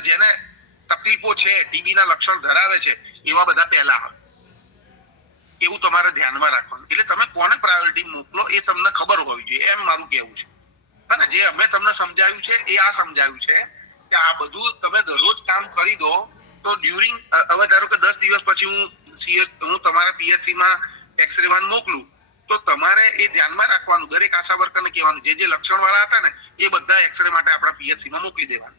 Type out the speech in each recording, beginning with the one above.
અને જેને તકલીફો છે, ટીબીના લક્ષણ ધરાવે છે એવા બધા પહેલા આવે, એવું તમારે ધ્યાનમાં રાખવાનું. એટલે તમે કોને પ્રાયોરિટી મોકલો એ તમને ખબર હોવી જોઈએ, એમ મારું કહેવું છે. અને જે અમે તમને સમજાવ્યું છે એ આ સમજાવ્યું છે કે આ બધું તમે દરરોજ કામ કરી દો તો ડ્યુરિંગ, હવે ધારો કે 10 દિવસ પછી હું તમારા પીએસસી માં એક્સરે વાન મોકલું તો તમારે એ ધ્યાનમાં રાખવાનું, દરેક આશા વર્કરને કહેવાનું જે લક્ષણ વાળા હતા ને એ બધા એક્સરે માટે આપણા પીએસસી માં મોકલી દેવાનું.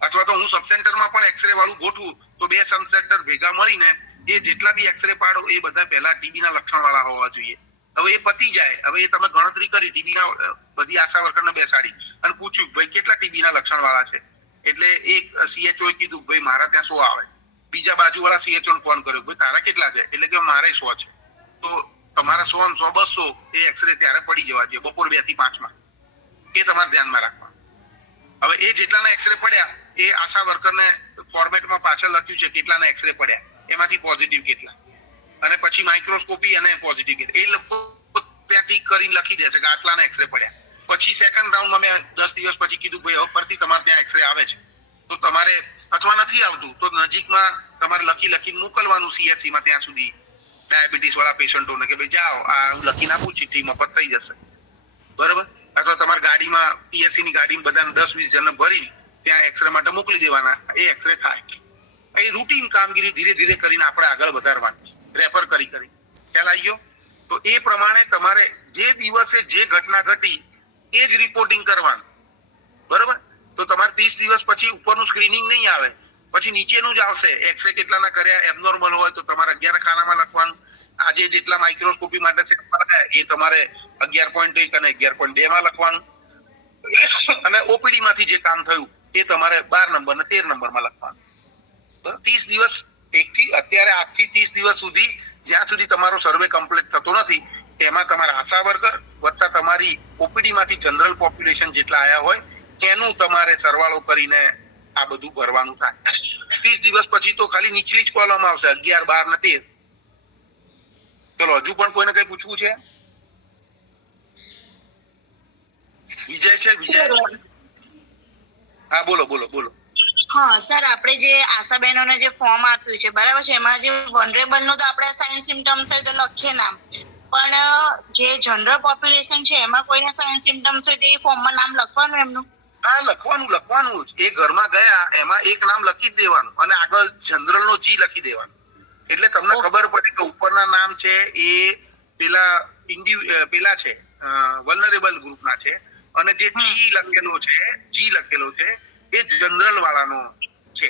અથવા તો હું સબ સેન્ટરમાં પણ એક્સરે વાળું ગોઠવું તો 2 સબ સેન્ટર ભેગા મળીને એ જેટલા બી એક્સરે પાડો એ બધા પહેલા ટીબીના લક્ષણ વાળા હોવા જોઈએ. હવે એ પતી જાય, હવે એ તમે ગણતરી કરી ટીબીના, બધી આશા વર્કરને બેસાડી અને પૂછ્યું ભાઈ કેટલા ટીબીના લક્ષણ વાળા છે, એટલે એક સીએચઓ કીધું ભાઈ મારા ત્યાં 100 આવે છે. બીજા બાજુવાળા સીએચઓ ફોન કર્યો ભાઈ તારા કેટલા છે, એટલે કે મારે 100 છે. તો તમારા 100 100 200 એ એક્સરે ત્યારે પડી જવા જોઈએ બપોર 2 થી 5 માં. એ તમારે ધ્યાનમાં રાખવાનું. હવે એ જેટલાના એક્સરે પડ્યા એ આશા વર્કરને ફોર્મેટમાં પાછળ લખ્યું છે કેટલાના એક્સરે પડ્યા, એમાંથી પોઝિટિવ કેટલા, અને પછી માઇક્રોસ્કોપી અને પોઝિટિવ કેટલા એ લોકો ત્યાં ટીક કરીને લખી દેશે કે આટલાના એક્સરે પડ્યા. પછી સેકન્ડ રાઉન્ડમાં મેં 10 દિવસ પછી કીધું ભાઈ હવે પરથી તમારે ત્યાં એક્સરે આવે છે તો તમારે, અથવા નથી આવતું તો નજીકમાં તમારે લખીને મોકલવાનું સીએસસી માં, ત્યાં સુધી ડાયાબિટીસ વાળા પેશન્ટોને કે ભાઈ જાઓ આ હું લખીને આપું, ચિઠ્ઠી મફત થઈ જશે, બરોબર. અથવા તમારી ગાડીમાં, પીએસસી ની ગાડીમાં બધાને 10-20 જણને ભરી ત્યાં એક્સરે માટે મોકલી દેવાના, એ એક્સરે થાય. એ રૂટીન કામગીરી ધીરે ધીરે કરીને આપણે આગળ વધારવાની, રેફર કરી ખ્યાલ આવી ગયો. તો એ પ્રમાણે તમારે જે દિવસે જે ઘટના ઘટી એ જ રિપોર્ટિંગ કરવાનું, બરોબર. તો તમારે 30 દિવસ પછી ઉપરનું સ્ક્રીનિંગ નહીં આવે, પછી નીચેનું જ આવશે. એક્સરે કેટલાના કર્યા, એબનોર્મલ હોય તો તમારે 11 ખાનામાં લખવાનું. આજે જેટલા માઇક્રોસ્કોપી માટે એ તમારે 11.1 અને 11.2 માં લખવાનું. અને ઓપીડી માંથી જે કામ થયું એ તમારે 12 નંબર અને 13 નંબરમાં લખવાનું. 30 દિવસ અત્યારે આજથી 30 દિવસ સુધી, જ્યાં સુધી તમારો સર્વે કમ્પ્લીટ થતો નથી, એમાં તમારા આશા વર્કર વત્તા તમારી ઓપીડી માંથી જનરલ પોપ્યુલેશન જેટલા આયા હોય એનું તમારે સરવાળો કરીને આ બધું ભરવાનું થાય. 30 દિવસ પછી તો ખાલી નીચલી જ કોલમ આવશે 11, 12 ને 13. ચલો, હજુ પણ કોઈને કઈ પૂછવું છે? વિજય છે? વિજય, હા બોલો બોલો બોલો. હા સર, આપણે જે આશા બહેનોને જે ફોર્મ આપ્યું છે બરાબર છે, એમાં જે વનરેબલ નું તો આપણે સાઇન સિમ્ટમ્સ હોય તો લખીએ નામ, પણ જે જનરલ પોપ્યુલેશન છે એમાં કોઈને સાઇન સિમ્ટમ્સ હોય તો એ ફોર્મમાં નામ લખવાનું એમનું? હા, લખવાનું જ. એ ઘરમાં ગયા એમાં એક નામ લખી જ દેવાનું અને આગળ જનરલ નો જી લખી દેવાનું. એટલે તમને ખબર પડે કે ઉપરના નામ છે એ પેલા છે વલ્નરેબલ ગ્રુપના છે, અને જે જી લખેલો છે એ જનરલ વાળાનો છે.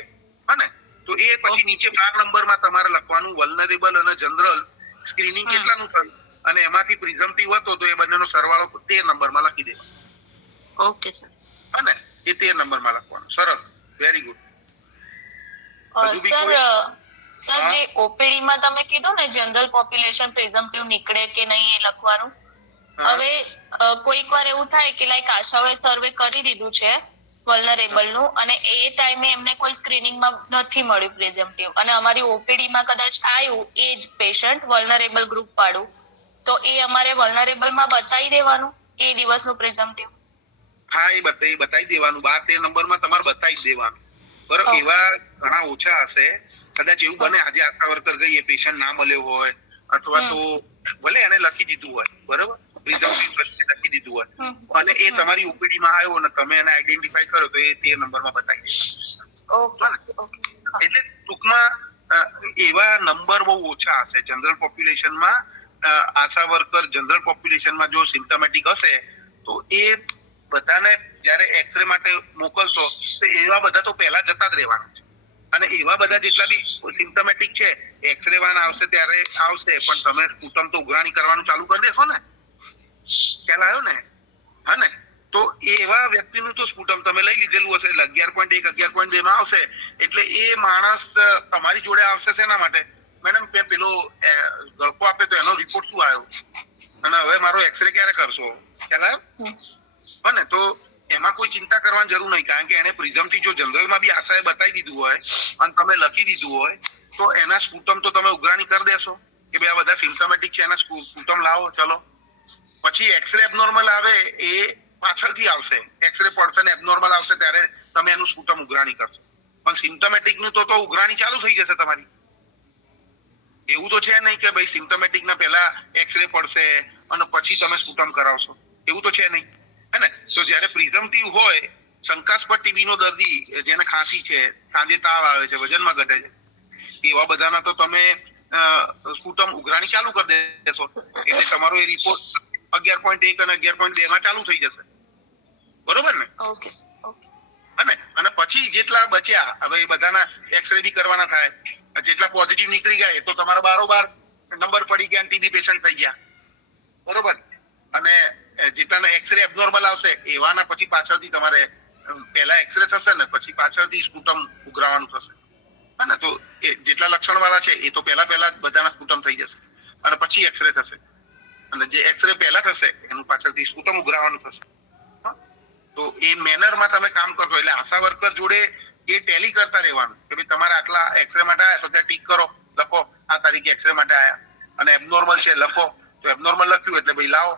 હને? તો એ પછી નીચે 12 નંબરમાં તમારે લખવાનું વલ્નરેબલ અને જનરલ સ્ક્રીનિંગ કેટલાનું થયું, અને એમાંથી પ્રિઝમ્પટિવ હતો તો એ બંનેનો સરવાળો 13 નંબરમાં લખી દેવાનો. Okay sir. હને? એ 13 નંબરમાં લખવાનું. સરસ, વેરી ગુડ. સર જે ઓપીડી માં તમે કીધું ને જનરલ પોપ્યુલેશન પ્રિઝમ્પટિવ નીકળે કે નહીં એ લખવાનું, હવે કોઈક વાર એવું થાય કે લાઈક આશાઓએ સર્વે કરી દીધું છે વલ્નરેબલ નું, અને એ ટાઈમે એમને કોઈ સ્ક્રીનિંગમાં નથી મળ્યું પ્રિઝમ્પટિવ, અને અમારી ઓપીડી માં કદાચ આવ્યું એ જ પેશન્ટ વલ્નરેબલ ગ્રુપ વાળું, તો એ અમારે વલ્નરેબલ માં બતાવી દેવાનું એ દિવસનું પ્રિઝમ્પટિવ? હા, એ બતાવી દેવાનું. 12-13 નંબરમાં તમારે બતાવી દેવાનું, બરોબર. એવા ઘણા ઓછા હશે, કદાચ એવું બને આજે આશા વર્કર ગઈ એ પેશન્ટ ના મળ્યો હોય, અથવા તો ભલે એને લખી દીધું હોય, બરોબર, પ્રિઝમ્પટિવ લખી દીધું હોય, અને એ તમારી ઓપીડી માં આવ્યો અને તમે એને આઈડેન્ટિફાઈ કરો તો એ 13 નંબરમાં બતાવી દેવાનું. એટલે ટૂંકમાં એવા નંબર બહુ ઓછા હશે જનરલ પોપ્યુલેશનમાં. આશા વર્કર જનરલ પોપ્યુલેશનમાં જો સિમ્પટોમેટિક હશે તો એ બધાને જ્યારે એક્સરે માટે મોકલશો તો એવા બધા તો પહેલા જતા જ રહેવાના છે, અને એવા બધા જેટલા બી સિમ્પટોમેટિક છે એક્સરે વાન આવશે ત્યારે આવશે, પણ તમે સ્પુટમ તો ઉઘરાણી કરવાનું ચાલુ કરી દેશો ને, ખ્યાલ આવ્યો ને? હા ને? તો એવા વ્યક્તિનું તો સ્પુટમ તમે લઈ લીધેલું હશે, 11.1 11.2 માં આવશે, એટલે એ માણસ તમારી જોડે આવશે શેના માટે? મેડમ પેલો ગળકો આપે તો એનો રિપોર્ટ શું આવ્યો, અને હવે મારો એક્સરે ક્યારે કરશો? ખ્યાલ આવ્યો? ને? તો એમાં કોઈ ચિંતા કરવાની જરૂર નહીં, કારણ કે એને પ્રિઝમથી જો જનરલમાં બી આશાએ બતાવી દીધું હોય અને તમે લખી દીધું હોય તો એના સ્પુટમ તો તમે ઉઘરાણી કરી દેશો કે ભાઈ આ બધા સિમ્પટોમેટિક છે, એના સ્પુટમ લાવો. ચલો, પછી એક્સરે એબનોર્મલ આવે એ પાછળથી આવશે. એક્સરે પડશે ને એબનોર્મલ આવશે ત્યારે તમે એનું સ્પુટમ ઉઘરાણી કરશો. પણ સિમ્ટમેટિક નું તો ઉઘરાણી ચાલુ થઈ જશે તમારી. એવું તો છે નહીં કે ભાઈ સિમ્ટમેટિક ના પહેલા એક્સરે પડશે અને પછી તમે સ્પુટમ કરાવશો, એવું તો છે નહીં, હે ને? તો જ્યારે પ્રિઝમ્પટિવ હોય, શંકાસ્પદ ટીબી નો દર્દી જેને ખાંસી છે, સાંજે તાવ આવે છે, વજનમાં ઘટે છે, એવા બધાના તો તમે સ્પુટમ ઉઘરાણી ચાલુ કરી દેશો એટલે તમારો એ રિપોર્ટ 11.1 અને 11.2 માં ચાલુ થઈ જશે, બરોબર ને? Okay okay. અને પછી જેટલા બચ્યા, હવે એ બધાના એક્સરે બી કરવાના થાય, જેટલા પોઝિટિવ નીકળી ગયા તો તમારા બારોબાર નંબર પડી ગયા, ટીબી પેશન્ટ થઈ ગયા, બરોબર? અને જેટલાના એક્સરે એબનોર્મલ આવશે એવાના પછી પાછળથી તમારે પહેલા એક્સરે થશે ને પછી પાછળથી સ્પુટમ ઉઘરાવાનું થશે, હા. તો જેટલા લક્ષણ વાળા છે એ તો પહેલા બધાના સ્પુટમ થઈ જશે અને પછી એક્સરે થશે, અને જે એક્સરે પહેલા થશે એનું પાછળથી સ્પુટમ ઉઘરાવાનું થશે. તો એ મેનરમાં તમે કામ કરશો એટલે આશા વર્કર જોડે એ ટેલી કરતા રહેવાનું કે ભાઈ તમારે આટલા એક્સરે માટે આવ્યા તો ત્યાં ટીક કરો, લખો આ તારીખે એક્સરે માટે આવ્યા, અને એબનોર્મલ છે લખો તો એબનોર્મલ લખ્યું એટલે ભાઈ લાવો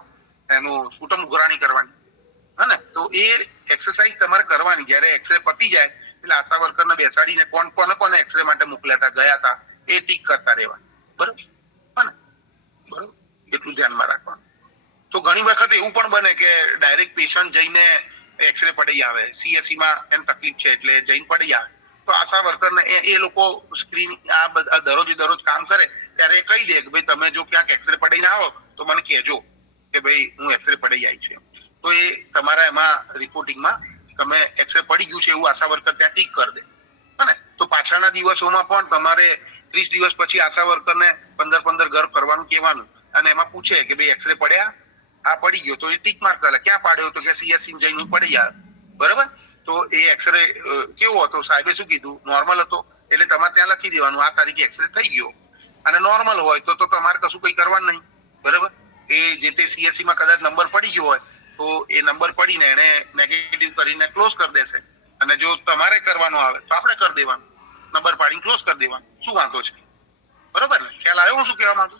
એનું સ્પુટમ ઉઘરાણી કરવાની, હા ને? તો એ એક્સરસાઇઝ તમારે કરવાની. જ્યારે એક્સરે પતી જાય એટલે આશા વર્કરને બેસાડીને કોને એક્સરે માટે મોકલ્યા હતા, ગયા હતા, એ ટીક કરતા રહેવાનું, બરોબર? હા ને? બરોબર, એટલું ધ્યાનમાં રાખવાનું. તો ઘણી વખત એવું પણ બને કે ડાયરેક્ટ પેશન્ટ જઈને એક્સરે પડી આવે, CSE માં એને તકલીફ છે એટલે જઈને પડી આવે, તો આશા વર્કરને એ લોકો સ્ક્રીન આ બધા દરરોજ કામ કરે ત્યારે કહી દે કે ભાઈ તમે જો ક્યાંક એક્સરે પડીને આવો તો મને કહેજો કે ભાઈ હું એક્સરે પડી આવી છું. તો એ તમારા એમાં રિપોર્ટિંગમાં તમે એક્સરે પડી ગયું છે એવું આશા વર્કર ત્યાં ટીક કરી દે, હા. તો પાછળના દિવસોમાં પણ તમારે 30 દિવસ પછી આશા વર્કરને 15 ઘર ફરવાનું કહેવાનું, અને એમાં પૂછે કે ભાઈ એક્સરે પડ્યા, આ પડી ગયો તો એ ટીક માર્ક કરે, ક્યાં પાડ્યો તો કે CSE જઈને હું પડી ગયા, બરાબર? તો એ એક્સરે કેવો હતો, સાહેબે શું કીધું, નોર્મલ હતો, એટલે તમારે ત્યાં લખી દેવાનું આ તારીખે એક્સરે થઈ ગયો, અને નોર્મલ હોય તો તમારે કશું કઈ કરવાનું નહીં, બરાબર? એ જે તે CSE માં કદાચ નંબર પડી ગયો હોય તો એ નંબર પડીને એને નેગેટિવ કરીને ક્લોઝ કરી દેશે, અને જો તમારે કરવાનો આવે તો આપણે કરી દેવાનું, નંબર પાડીને ક્લોઝ કરી દેવાનું, શું વાંધો છે, બરોબર ને? ખ્યાલ આવ્યો હું શું કહેવા માંગુ?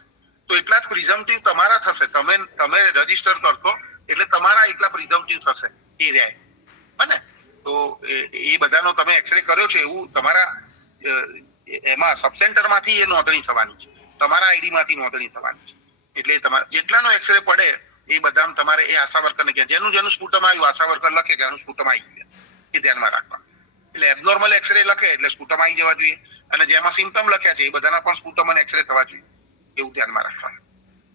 તો એટલા જ પ્રિઝમ્પટિવ તમારા થશે, તમે રજીસ્ટર કરશો એટલે તમારા એટલા પ્રિઝમ્પટિવ થશે એ રહ્યા, હે? તો એ બધાનો તમે એક્સરે કર્યો છે એવું તમારા એમાં સબસેન્ટરમાંથી એ નોંધણી થવાની છે, તમારા આઈડી માંથી નોંધણી થવાની છે. એટલે તમારે જેટલાનો એક્સરે પડે એ બધામાં તમારે એ આશા વર્કરને કહે, જેનું સ્પુટમ આવ્યું આશા વર્કર લખે કે આનું સ્પુટમ આવી ગયું, એ ધ્યાનમાં રાખવાનું. એટલે એબનોર્મલ એક્સરે લખે એટલે સ્પુટમ આવી જવા જોઈએ, અને જેમાં સિમ્પટમ લખ્યા છે એ બધાના પણ સ્પુટમ અને એક્સરે થવા જોઈએ, એવું ધ્યાનમાં રાખવાનું,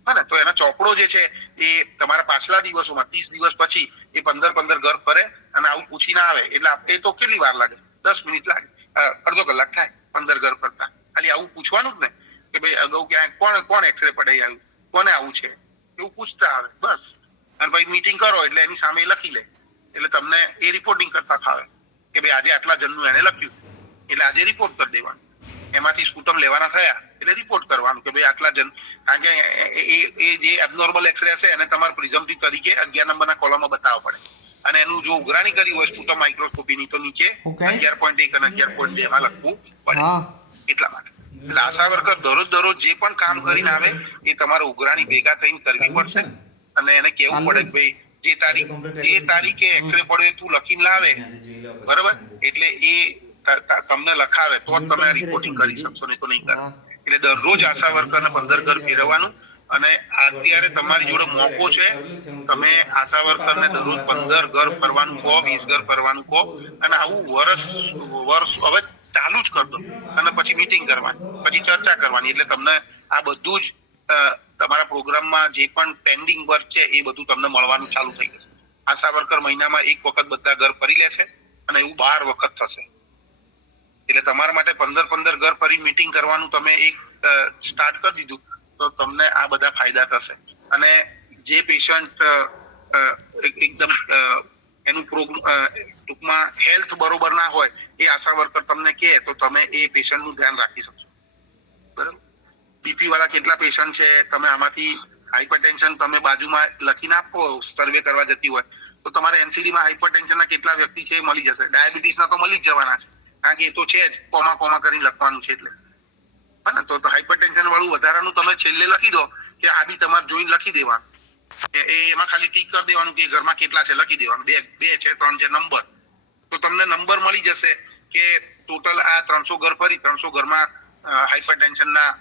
હા ને? તો એનો ચોપડો જે છે એ તમારા પાછલા દિવસોમાં 30 દિવસ પછી એ 15 ઘર ફરે અને આવું પૂછીને આવે એટલે એ તો કેટલી વાર લાગે, 10 મિનિટ લાગે, અડધો કલાક થાય 15 ઘર ફરતા. ખાલી આવું પૂછવાનું જ ને કે ભાઈ અગાઉ ક્યાં કોણ એક્સરે પડાઈ આવ્યું, કોને આવું છે, એવું પૂછતા આવે, બસ. અને ભાઈ મીટિંગ કરો એટલે એની સામે લખી લે એટલે તમને એ રિપોર્ટિંગ કરતા ફાવે કે ભાઈ આજે આટલા જણનું એને લખ્યું એટલે આજે રિપોર્ટ કરી દેવાનું, એમાંથી સ્પુટમ લેવાના થયા એટલે રિપોર્ટ કરવાનું કે ભાઈ આટલા જણ, કારણ કે એ જે એબનોર્મલ એક્સરે હશે એને તમારે પ્રિઝમ્પટિવ તરીકે 11 નંબરના કોલમમાં બતાવવા પડે, અને એનું જો ઉઘરાણી કરી હોય સ્પુટમ માઇક્રોસ્કોપીની તો નીચે 11.1 અને 11.2 માં લખવું પડે, એટલા માટે. એટલે આશા વર્કર દરરોજ જે પણ કામ કરીને આવે એ તમારે ઉઘરાણી ભેગા થઈને કરવી પડશે, અને એને કેવું પડે કે ભાઈ જે તારીખે એક્સરે પડ્યો તું લખીને લાવે, બરાબર? એટલે એ તમને લખાવે તો જ તમે રિપોર્ટિંગ કરી શકશો, નહીં તો નહીં કરો. એટલે દરરોજ આશા વર્કરને 15 ઘર ફેરવવાનું, અને અત્યારે તમારી જોડે મોકો છે, તમે આશા વર્કરને દરરોજ 15 ઘર ફરવાનું કહો, 20 ઘર ફરવાનું કહો, અને આવું વર્ષ હવે ચાલુ જ કરતો, અને પછી મીટિંગ કરવાની, પછી ચર્ચા કરવાની, એટલે તમને આ બધું જ તમારા પ્રોગ્રામમાં જે પણ પેન્ડિંગ વર્ક છે એ બધું તમને મળવાનું ચાલુ થઈ જશે. આશા વર્કર મહિનામાં 1 વખત બધા ઘર ફરી લેશે, અને એવું 12 વખત થશે. એટલે તમારા માટે 15 ઘર ફરી મીટિંગ કરવાનું તમે એક સ્ટાર્ટ કરી દીધું તો તમને આ બધા ફાયદા થશે. અને જે પેશન્ટ એકદમ એનું ટૂંકમાં હેલ્થ બરોબર ના હોય એ આશા વર્કર તમને કહે તો તમે એ પેશન્ટનું ધ્યાન રાખી શકશો, બરાબર? બીપી વાળા કેટલા પેશન્ટ છે, તમે આમાંથી હાઇપરટેન્શન તમે બાજુમાં લખીને આપો, સર્વે કરવા જતી હોય તો તમારે NCD-માં હાઇપરટેન્શનના કેટલા વ્યક્તિ છે એ મળી જશે, ડાયાબિટીસના તો મળી જ જવાના છે, કારણ કે એ તો છે જ, કોમા કરીને લખવાનું છે એટલે, હા ને? તો હાઇપરટેન્શન વાળું વધારાનું તમે છેલ્લે લખી દો કે આ બી તમારે જોઈને લખી દેવાનું, એમાં ખાલી ટીક કરી દેવાનું કે ઘરમાં કેટલા છે લખી દેવાનું, 2 છે 3 છે નંબર, તો તમને નંબર મળી જશે કે ટોટલ આ 300 ઘર ફરી 300 ઘરમાં હાઇપરટેન્શનના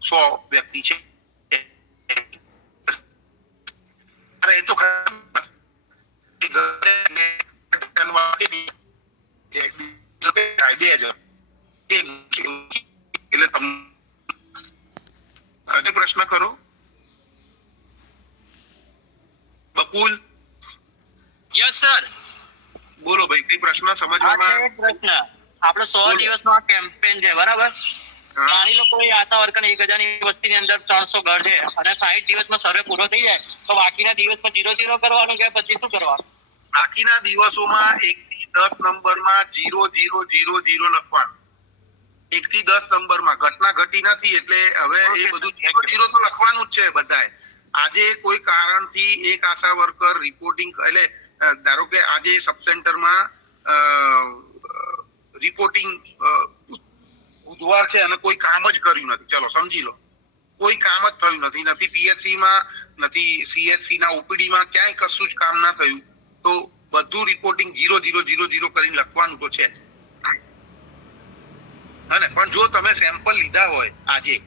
100 વ્યક્તિ છે. અરે એ તો એટલે તમને પ્રશ્ન કરો બકુલ. Yes sir. બોલો ભાઈ, કઈ પ્રશ્ન સમજવામાં? પ્રશ્ન આપણે 100 દિવસનો આ કેમ્પેન છે, બરાબર? માની લો કોઈ આશા વર્કર 1000 ની વસ્તીની અંદર 300 ઘર છે અને 60 દિવસમાં સર્વે પૂરો થઈ જાય તો બાકીના દિવસમાં 0-0 કરવાનું કે પછી શું કરવાનું? બાકીના દિવસોમાં 1 થી 10 નંબરમાં 0-0-0-0 લખવાનું. 1 થી 10 નંબરમાં ઘટના ઘટી નથી એટલે હવે એ બધું 0-0 તો લખવાનું જ છે બધાએ. આજે કોઈ કારણથી એક આશા વર્કર રિપોર્ટિંગ એટલે ધારો કે આજે સબ સેન્ટરમાં રિપોર્ટિંગ બુધવાર છે અને કોઈ કામ જ કર્યું નથી, ચલો સમજી લો કોઈ કામ જ થયું નથી, નથી પીએચસી માં નથી સીએચસી ના ઓપીડી માં ક્યાંય કશું જ કામ ના થયું તો બધું રિપોર્ટિંગ 0-0-0-0 કરીને લખવાનું તો છે. અને પણ જો તમે સેમ્પલ લીધા હોય, આજે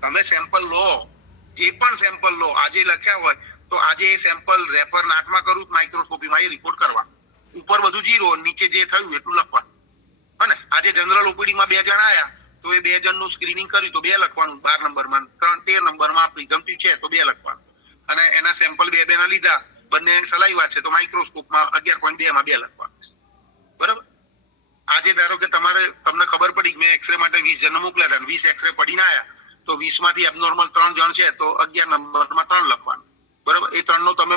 તમે સેમ્પલ લો, જે પણ સેમ્પલ લો આજે લખ્યા હોય તો આજે એ સેમ્પલ રેફર નાટમાં કરું માઇક્રોસ્કોપીમાં એ રિપોર્ટ કરવા, ઉપર બધું 0, નીચે જે થયું એટલું લખવાનું. અને આજે જનરલ ઓપીડીમાં 2 જણ આયા તો એ 2 જણનું સ્ક્રીનિંગ કર્યું તો 2 લખવાનું, 12 નંબરમાં 13 નંબરમાં પ્રિઝમ્પટિવ છે તો 2 લખવાનું. અને એના સેમ્પલ 2 ના લીધા, બંને સલાઈવા છે તો માઇક્રોસ્કોપમાં 11.2 માં 2 લખવાનું. બરાબર? આજે ધારો કે તમને ખબર પડી કે મેં એક્સરે માટે 20 જણ મોકલ્યા હતા, 20 એક્સરે પડીને આયા તો 20 માંથી એબનોર્મલ 3 જણ છે તો 11 નંબરમાં 3 લખવાનું. બરાબર? એ 3 નો તમે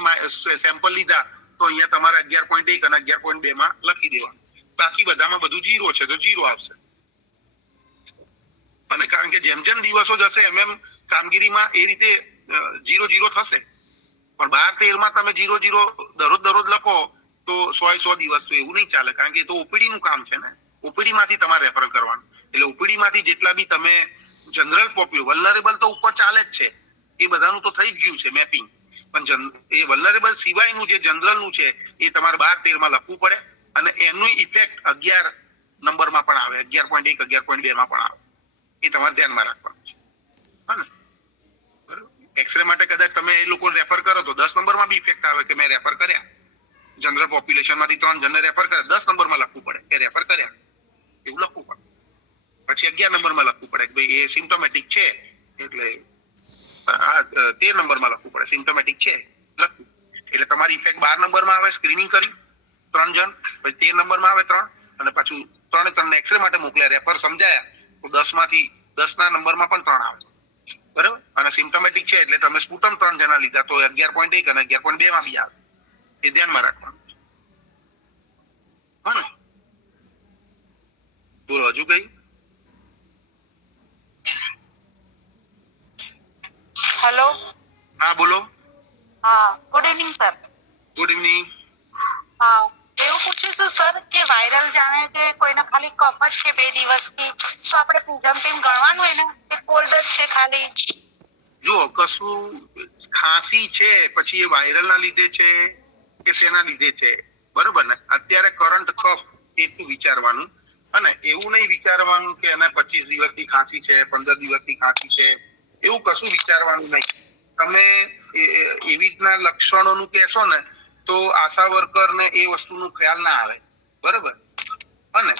સેમ્પલ લીધા તો અહીંયા તમારે 11.1 અને 11.2 માં લખી દેવાનું. બાકી બધામાં બધું 0 છે તો 0 આવશે. અને કારણ કે જેમ જેમ દિવસો જશે એમ કામગીરીમાં એ રીતે 0-0 થશે. પણ 12-13 માં તમે 0-0 દરરોજ લખો તો 100 દિવસ તો એવું નહીં ચાલે, કારણ કે એ તો ઓપીડી નું કામ છે ને. ઓપીડી માંથી તમારે રેફર કરવાનું એટલે ઓપીડી માંથી જેટલા બી તમે જનરલ વલ્નરેબલ તો ઉપર ચાલે જ છે, એ બધાનું તો થઈ જ ગયું છે મેપિંગ. પણ એ વલ્નરેબલ સિવાયનું જે જનરલનું છે એ તમારે 12-13 માં લખવું પડે અને એનું ઇફેક્ટ 11 નંબરમાં પણ આવે, 11.1 11.2 માં પણ આવે. એ તમારે ધ્યાનમાં રાખવાનું છે. હા ને? બરાબર? એક્સરે માટે કદાચ તમે એ લોકો રેફર કરો તો 10 નંબરમાં બી ઇફેક્ટ આવે કે મેં રેફર કર્યા, જનરલ પોપ્યુલેશન માંથી 3 જણને રેફર કરે, 10 નંબરમાં લખવું પડે કે રેફર કર્યા, એવું લખવું પડે. પછી 11 નંબરમાં લખવું પડે કે ભાઈ એ સિમ્પ્ટોમેટિક છે એટલે 13 નંબરમાં લખવું પડે સિમ્પ્ટોમેટિક છે લખવું. એટલે તમારી ઇફેક્ટ 12 નંબરમાં આવે, સ્ક્રીનિંગ કરી 3 જણ, પછી 13 નંબરમાં આવે 3 અને પાછું 3 ને એક્સરે માટે મોકલ્યા, રેફર સમજાયા તો 10 માંથી 10 ના નંબરમાં પણ 3 આવે. બરાબર? અને સિમ્પ્ટોમેટિક છે એટલે તમે સ્પુટમ 3 જણા લીધા તો 11.1 અને 11.2 માં બી આવે. એ ધ્યાનમાં રાખવાનું છે. હા ને? બોલો હજુ કઈ? હેલો. હા બોલો. હા, good evening sir. Good evening. હા, એવું પૂછીશું સર કે વાયરલ જાણે કે કોઈને ખાલી કફ જ છે 2 દિવસથી તો આપણે પ્રિઝમ્પટિવ ગણવાનું એને કે કોલ્ડ જ છે ખાલી? જો કશું ખાંસી છે પછી એ વાયરલ ના લીધે છે કે શેના લીધે છે, બરોબર ને? અત્યારે કરંટ કફ એટલું વિચારવાનું અને એવું નહીં વિચારવાનું કે એને 25 દિવસથી ખાંસી છે, 15 દિવસથી ખાંસી છે, એવું કશું વિચારવાનું નહીં. તમે એવી રીતના લક્ષણોનું કહેશો ને તો આશા વર્કરને એ વસ્તુનો ખ્યાલ ના આવે. બરોબર? અને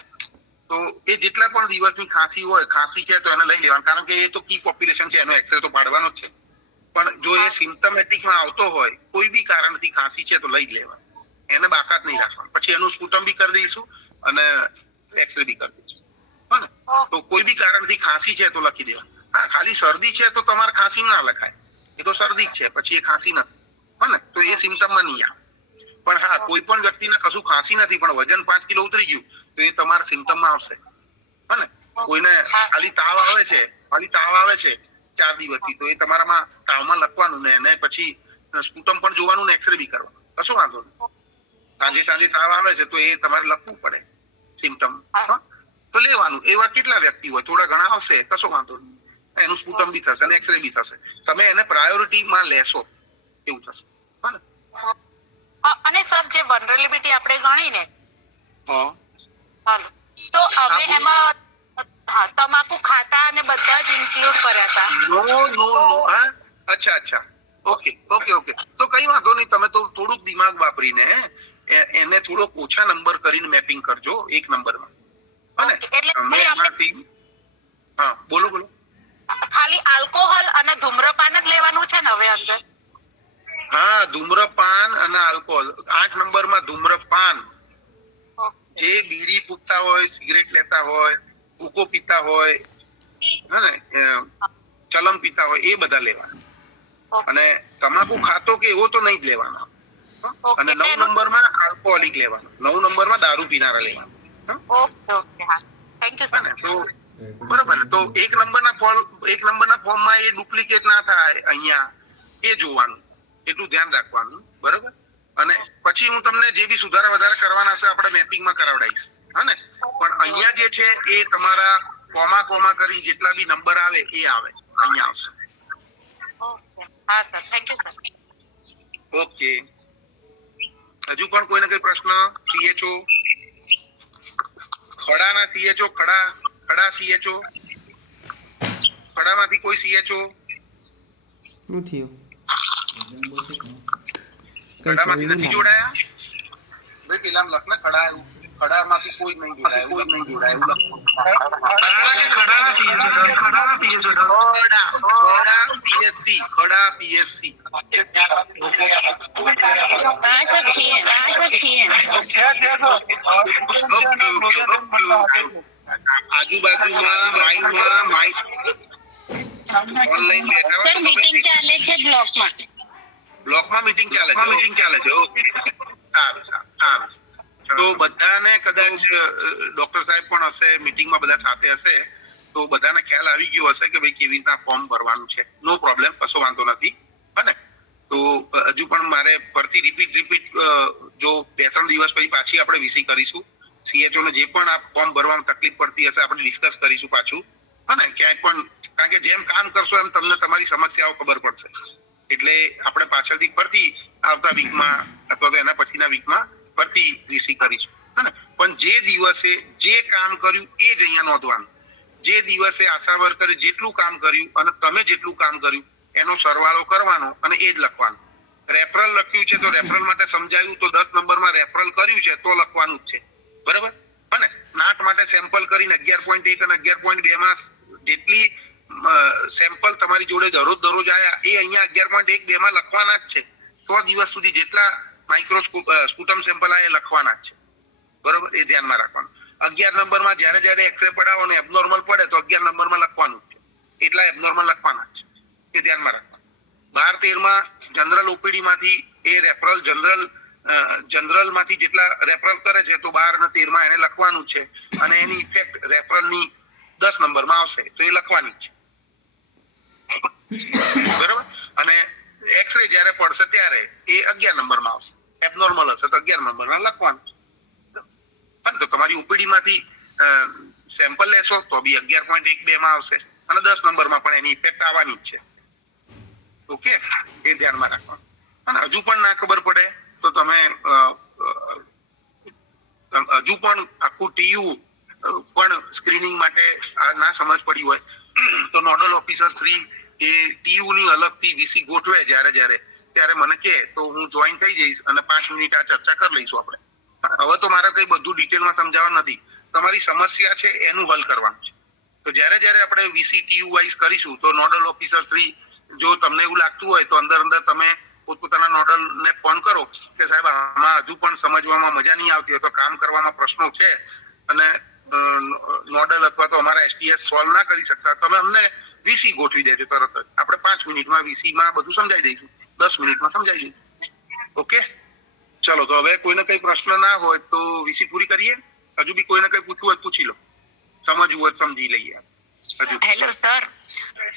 તો એ જેટલા પણ દિવસની ખાંસી હોય, ખાંસી છે તો એને લઈ લેવાનું, કારણ કે એ તો કી પોપ્યુલેશન છે, એનો એક્સરે તો પાડવાનો જ છે. પણ જો એ સિમ્પ્ટોમેટિકમાં આવતો હોય, કોઈ બી કારણથી ખાંસી છે તો લઈ જ લેવાનું, એને બાકાત નહીં રાખવાનું. પછી એનું સ્પુટમ બી કરી દઈશું અને એક્સરે બી કરી દઈશું. હા ને? તો કોઈ બી કારણથી ખાંસી છે તો લખી દેવાનું. હા, ખાલી શરદી છે તો તમારે ખાંસી ના લખાય, એ તો શરદી જ છે, પછી એ ખાંસી નથી. હા ને? તો એ સિમ્પ્ટમમાં નહીં આવે. પણ હા, કોઈ પણ વ્યક્તિને કશું ખાંસી નથી પણ વજન 5 કિલો ઉતરી ગયું તો એ તમારા સિમ્પ્ટમમાં આવશે. હા ને? કોઈને ખાલી તાવ આવે છે 4 દિવસથી તો એ તમારામાં તાવમાં લખવાનું ને એને પછી સ્પુટમ પણ જોવાનું ને એક્સરે બી કરવાનું, કશો વાંધો નહીં. સાંજે તાવ આવે છે તો એ તમારે લખવું પડે સિમ્પ્ટમ. તો લેવાનું. એવા કેટલા વ્યક્તિ હોય, થોડા ઘણા આવશે, કશો વાંધો નહીં. એનું સ્પુટમ બી થશે અને એક્સરે બી થશે. તમે એને પ્રાયોરિટીમાં લેશો એવું થશે. હા ને? અને સર જે વનરેબિલિટી આપણે ગણીને હા, હાલો તો અમે એમાં તમાકુ ખાતા અને બધા જ ઇન્ક્લુડ કર્યા હતા. નો હા અચ્છા ઓકે તો કઈ વાંધો નહીં, તમે તો થોડુંક દિમાગ વાપરીને એને થોડોક ઓછા નંબર કરીને મેપિંગ કરજો એક નંબરમાં. અને તમે એમાંથી હા બોલો ખાલી આલ્કોહોલ અને ધૂમ્રપાન જ લેવાનું છે ને હવે અંદર? હા ધૂમ્રપાન અને આલ્કોહોલ 8 નંબરમાં ધૂમ્રપાન, જે બીડી ફૂંકતા હોય, સિગરેટ લેતા હોય, હુક્કો પીતા હોય, ચલમ પીતા હોય એ બધા લેવાના. અને તમાકુ ખાતો કે એવો તો નહીં જ લેવાનો. અને 9 નંબરમાં આલ્કોહોલિક લેવાનો, 9 નંબરમાં દારૂ પીનારા લેવાનો. ઓકે હા થેન્ક યુ સર. તો બરોબર ને, તો એક નંબરના ફોર્મમાં એ ડુપ્લિકેટ ના થાય અહીંયા એ જોવાનું, એટલું ધ્યાન રાખવાનું. બરોબર. અને પછી હું તમને જે બી સુધારા વધારા કરવાના હશે આપણે મેપિંગમાં કરાવડાવીશ. હા ને, પણ અહીંયા જે છે એ તમારા કોમા કરી જેટલા બી નંબર આવે એ આવે અહીંયા આવશે. ઓકે હા sir thank you sir. Okay, હજુ પણ કોઈને કઈ પ્રશ્ન? CHO ખડાના CHO ખડા CHO ખડામાંથી કોઈ CHO નથી ખડામાંથી નથી જોડાયા? ભાઈ પેલા લખ ને ખડા આવ્યું, ખડામાંથી કોઈ નહીં જોડાયું. ખડા PSC આજુબાજુમાં ઓનલાઈન બેઠા સર મીટિંગ ચાલે છે બ્લોકમાં મીટિંગ ચાલે છે. ઓકે સારું. તો બધાને કદાચ ડોક્ટર સાહેબ પણ હશે, મીટિંગમાં બધા સાથે હશે, તો બધાને ખ્યાલ આવી ગયો હશે કે ભાઈ કેવી રીતના ફોર્મ ભરવાનું છે. નો પ્રોબ્લેમ, કશો વાંધો નથી. હા, તો હજુ પણ મારે ફરતી રિપીટ જો 2-3 દિવસ પછી પાછી આપણે વિષય કરીશું. CHO ને જે પણ આ ફોર્મ ભરવામાં તકલીફ પડતી હશે આપણે ડિસ્કસ કરીશું પાછું. હા ને, ક્યાંય પણ, કારણ કે જેમ કામ કરશો એમ તમને તમારી સમસ્યાઓ ખબર પડશે. એટલે આપણે પાછળથી ફરતી આવતા વીકમાં અથવા તો એના પછીના વીકમાં ફરતી વિષય કરીશું. હા ને, પણ જે દિવસે જે કામ કર્યું એ જ અહીંયા નોંધવાનું. જે દિવસે આશા વર્કરે જેટલું કામ કર્યું અને તમે જેટલું કામ કર્યું એનો સરવાળો કરવાનો અને એ જ લખવાનું. રેફરલ લખ્યું છે તો રેફરલ માટે સમજાયું તો 10 નંબરમાં રેફરલ કર્યું છે તો લખવાનું જ છે. બરાબર. અને નાટ માટે સેમ્પલ કરીને 11.1 અને 11.2 માં જેટલી સેમ્પલ તમારી જોડે દરરોજ આયા એ અહીંયા 11.1-2 માં લખવાના જ છે. 100 દિવસ સુધી જેટલા સ્પુટમ સેમ્પલ આયા લખવાના જ છે. બરોબર, એ ધ્યાનમાં રાખવાનું. 11 નંબરમાં જ્યારે એક્સરે પડાવો ને એબનોર્મલ પડે તો 11 નંબરમાં લખવાનું છે, એટલા એબનોર્મલ લખવાના છે, એ ધ્યાનમાં રાખવાનું. 12-13 માં જનરલ OPD માંથી એ રેફરલ જનરલ માંથી જેટલા રેફરલ કરે છે તો 12 અને 13 માં એને લખવાનું છે અને એની ઇફેક્ટ રેફરલની 10 નંબરમાં આવશે તો એ લખવાની છે. બરાબર. અને એક્સરે જ્યારે પડશે ત્યારે એ 11 નંબરમાં આવશે, એબનોર્મલ હશે તો 11 નંબરમાં લખવાનું. પણ તો તમારી OPD માંથી સેમ્પલ લેશો તો બી 11.1-2 માં આવશે અને 10 નંબરમાં પણ એની ઇફેક્ટ આવવાની જ છે. ઓકે, એ ધ્યાનમાં રાખવાનું. અને હજુ પણ ના ખબર પડે તો તમે હજુ પણ આખું TU પણ સ્ક્રીનિંગ માટે ના સમજ પડી હોય તો નોડલ ઓફિસર શ્રી એ TU ની અલગથી VC ગોઠવે ત્યારે મને કહે તો હું જોઈન થઈ જઈશ અને 5 મિનિટ આ ચર્ચા કરી લઈશું આપણે. હવે તો મારે કઈ બધું ડિટેલમાં સમજાવવા નથી, તમારી સમસ્યા છે એનું હલ કરવાનું છે. તો જ્યારે આપણે VC TU વાઇઝ કરીશું તો નોડલ ઓફિસર શ્રી જો તમને એવું લાગતું હોય તો અંદર તમે પોતપોતાના નોડલને ફોન કરો કે સાહેબ આમાં હજુ પણ સમજવામાં મજા નહીં આવતી હોય તો કામ કરવામાં પ્રશ્નો છે અને નોડલ અથવા તો અમારા STS સોલ્વ ના કરી શકતા, તમે અમને VC ગોઠવી દેજો તરત જ. આપણે 5 મિનિટમાં VC માં બધું સમજાવી દઈશું, 10 મિનિટમાં સમજાવી દઈશું. ઓકે, ચલો. તો હવે કોઈને કઈ પ્રશ્ન ના હોય તો VC પૂરી કરીએ. હજુ બી કોઈને કઈ પૂછવું હોય પૂછી લો, સમજવું હોય સમજી લઈએ. હજુ હેલો સર,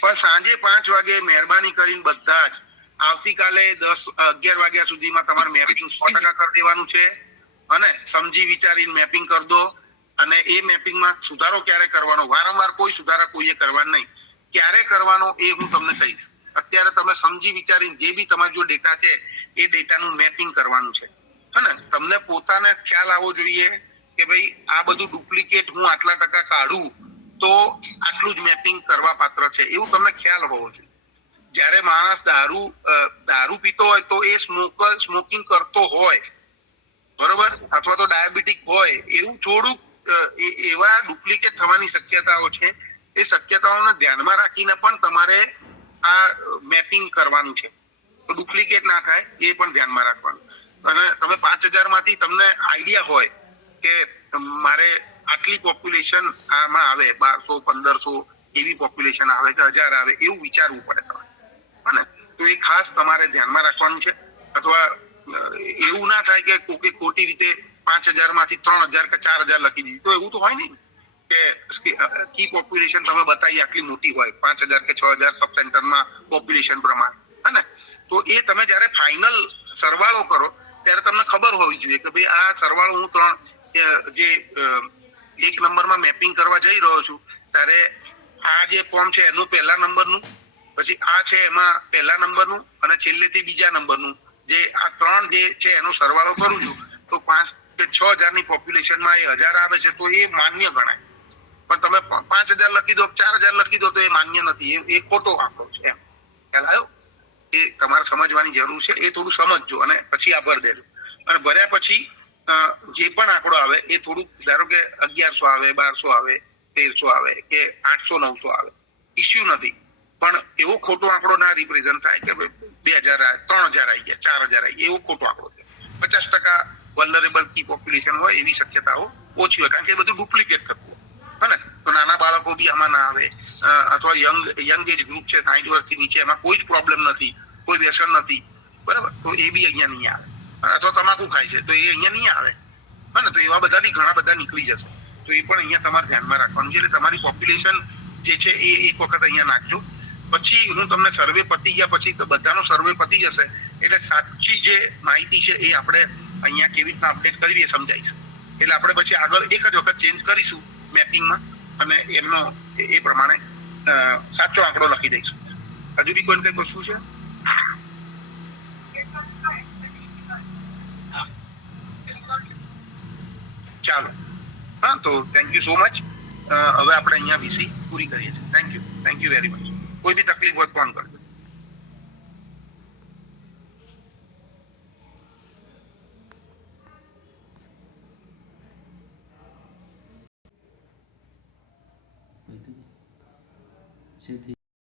પણ સાંજે 5 વાગે મહેરબાની કરીને બધા જ આવતીકાલે 10-11 વાગ્યા સુધીમાં તમારે મેપિંગ 100% કરી દેવાનું છે. અને સમજી વિચારીને મેપિંગ કરી દો. અને એ મેપિંગમાં સુધારો ક્યારે કરવાનો, વારંવાર કોઈ સુધારા કોઈએ કરવાનો નહીં, ક્યારે કરવાનો એ હું તમને કહીશ. અત્યારે તમે સમજી વિચારીને જે બી તમારી જો ડેટા છે એ ડેટાનું મેપિંગ કરવાનું છે. અને તમને પોતાને ખ્યાલ આવવો જોઈએ કે ભાઈ આ બધું ડુપ્લિકેટ હું આટલા ટકા કાઢું તો આટલું જ મેપિંગ કરવા પાત્ર છે, એવું તમને ખ્યાલ હોવો જોઈએ. જ્યારે માણસ દારૂ પીતો હોય તો એ સ્મોકિંગ કરતો હોય, બરોબર, અથવા તો ડાયાબિટીક હોય, એવું થોડુંક એવા ડુપ્લિકેટ થવાની શક્યતાઓ છે. એ શક્યતાઓને ધ્યાનમાં રાખીને પણ તમારે આ મેપિંગ કરવાનું છે, તો ડુપ્લિકેટ ના થાય એ પણ ધ્યાનમાં રાખવાનું. અને તમે 5,000 માંથી તમને આઈડિયા હોય કે મારે આટલી પોપ્યુલેશન આમાં આવે, 1200-1500 એવી પોપ્યુલેશન આવે કે 1000 આવે, એવું વિચારવું પડે તમારે, હા ને? તો એ ખાસ તમારે ધ્યાનમાં રાખવાનું છે. અથવા એવું ના થાય કે કોકે ખોટી રીતે 5,000 માંથી 3,000 કે 4,000 લખી દીધી, તો એવું તો હોય નહીં કે કી પોપ્યુલેશન તમે બતાવી આટલી મોટી હોય, 5,000 કે 6,000 સબ સેન્ટરમાં પોપ્યુલેશન પ્રમાણે, હા ને? તો એ તમે જ્યારે ફાઇનલ સરવાળો કરો ત્યારે તમને ખબર હોવી જોઈએ કે ભાઈ આ સરવાળો હું જે 1 નંબરમાં મેપિંગ કરવા જઈ રહ્યો છું ત્યારે આ જે ફોર્મ છે એનું પહેલા નંબરનું, પછી આ છે એમાં પહેલા નંબરનું, અને છેલ્લેથી બીજા નંબરનું, જે આ 3 જે છે એનો સરવાળો કરું છું તો 5 કે 6,000 ની પોપ્યુલેશનમાં એ 1,000 આવે છે, તો એ માન્ય ગણાય. પણ તમે 5,000 લખી દો, 4,000 લખી દો તો એ માન્ય નથી, એ ખોટો આંકડો છે. એમ ખ્યાલ આવ્યો? એ તમારે સમજવાની જરૂર છે. એ થોડું સમજજો અને પછી આ ભર દેજો. અને ભર્યા પછી જે પણ આંકડો આવે એ થોડુંક, ધારો કે 1,100 આવે, 1,200 આવે, 1,300 આવે કે 800-900 આવે, ઇસ્યુ નથી. પણ એવો ખોટો આંકડો ના રિપ્રેઝન્ટ થાય કે 2,000 3,000 આવી ગયા, 4,000 આવી ગયા, એવો ખોટો આંકડો છે. 50% વલ્નરેબલ કી પોપ્યુલેશન હોય એવી શક્યતાઓ ઓછી હોય, કારણ કે એ બધું ડુપ્લિકેટ થતું હોય, હા ને? તો નાના બાળકો બી આમાં ના આવે, અથવા યંગ એજ ગ્રુપ છે 60 વર્ષથી નીચે, એમાં કોઈ જ પ્રોબ્લેમ નથી, કોઈ વ્યસન નથી, બરાબર, તો એ બી અહીંયા નહીં આવે. અથવા તમાકુ ખાય છે તો એ અહીંયા નહીં આવે, હા ને? તો એવા બધા બી ઘણા બધા નીકળી જશે. તો એ પણ અહીંયા તમારે ધ્યાનમાં રાખવાનું છે. એટલે તમારી પોપ્યુલેશન જે છે એ એક વખત અહીંયા નાખજો. પછી હું તમને સર્વે પતી ગયા પછી તો બધાનો સર્વે પતી જશે એટલે સાચી જે માહિતી છે એ આપણે અહીંયા કેવી રીતના અપડેટ કરવી એ સમજાઈશ. એટલે આપણે પછી આગળ એક જ વખત ચેન્જ કરીશું મેપિંગમાં, અને એમનો એ પ્રમાણે સાચો આંકડો લખી દઈશું. હજુ બી કોઈ કઈ વસ્તુ છે? ચાલો, હા, તો થેન્ક યુ સો મચ. હવે આપણે અહીંયા વિષય પૂરી કરીએ છીએ. Thank you very much. કોઈ બી તકલીફ હોય ફોન કરજો. છેથી